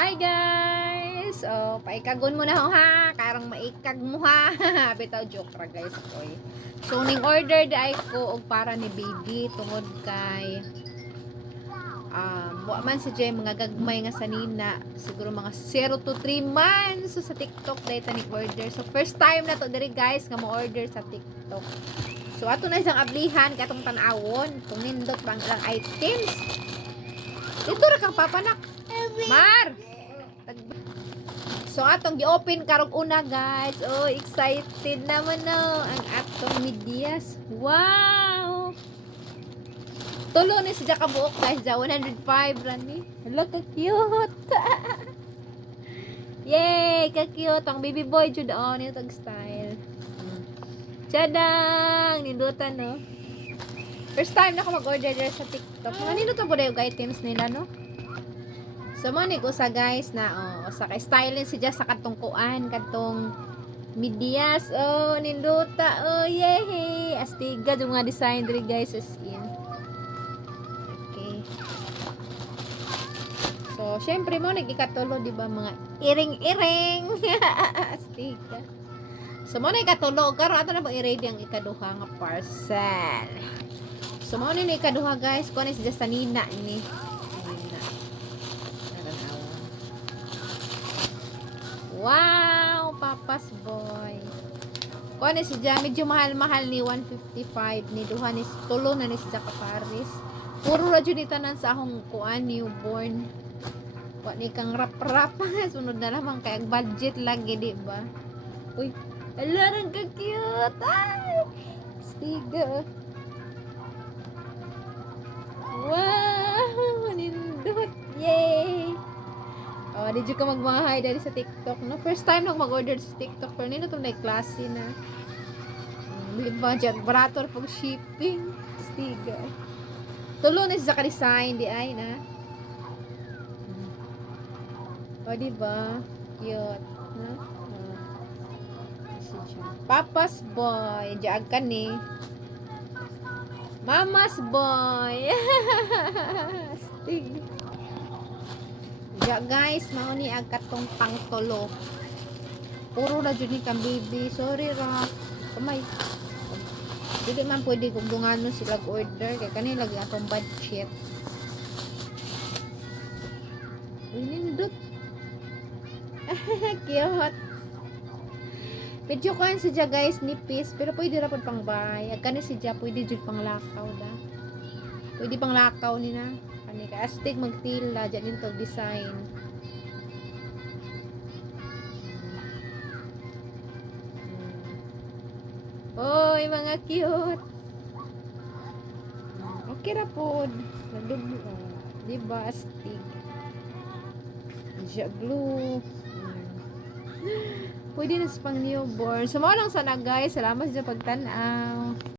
Hi guys! Oh, paikagon mo na ho ha. Karang maikag mo ha. Bitaw joke ra guys koy. So ning order di ay ko og para ni baby tungod kay um, wa man si Jay mga gagmay nga sanina siguro mga 0 to 3 months so sa TikTok dahil ni order so first time na to diri guys nga mo order sa TikTok so ato na isang ablihan katong tanawon kung nindot bang ilang items dito ra kang papanak Mar! So, atong gi-open karong una, guys. Oh, excited naman no. Ang atong medyas. Wow! Tulo ni siya kabuok, guys. Ja, 105 rani. Hello, ka-cute. Yay! Ka-cute. Ang baby boy, jud on. Yung tag style. Tadang! Nindutan, no? First time na ako mag-order sa TikTok. Mga nilutan po na yung items nila, no? So mo ni sa guys na oh, sa kay styling si sa katong kuan katong midyas oh ninduta oh yay astiga yung mga design diri guys is in. Okay. So syempre mo nagikatulo di ba mga iring-iring. Astiga so mo na ikatulo karon ato na ba i-ready ang ikaduha nga parcel? So mo ni ikaduha guys kuan si sa nina ni Kuha ni si Ja, medyo mahal-mahal ni 155 ni duha ni tulo na ni si Jaka Paris. Puro ra jud tanan sa akong kuan newborn. Wa ni kang rap-rap sunod na naman kay budget lagi di ba? Uy, ala ka cute. Ay! Stiga. Did you ka magmahay dali sa TikTok, no? First time na mag-order sa TikTok, pero nino itong klase na. Bili ba dyan, barator pag shipping. Stiga. Tulo na siya ka-design, di ay na. O, di ba? Cute. Ha? Siya. Papas boy. Diyan ka ni. Mamas boy. Stiga. Ya guys, mao ni ang katong pangtulo. Puro na jud ni kang baby. Sorry ra. Kamay. Dili man pwede kung dunganon sila order kay kani lagi atong budget. Uy, nindot. Cute. Medyo kuhan si Ja guys, nipis. Pero pwede ra pod pang bahay. Kani si Ja, pwede jud pang lakaw da. Pwede pang lakaw ni na. Kani ka astig magtila dyan yung design. Oy, mga cute. Okay ra pod. Naduglo. Di ba astig? Siya glue. Pwede na sa pang newborn. Mo lang sana guys. Salamat sa pagtanaw.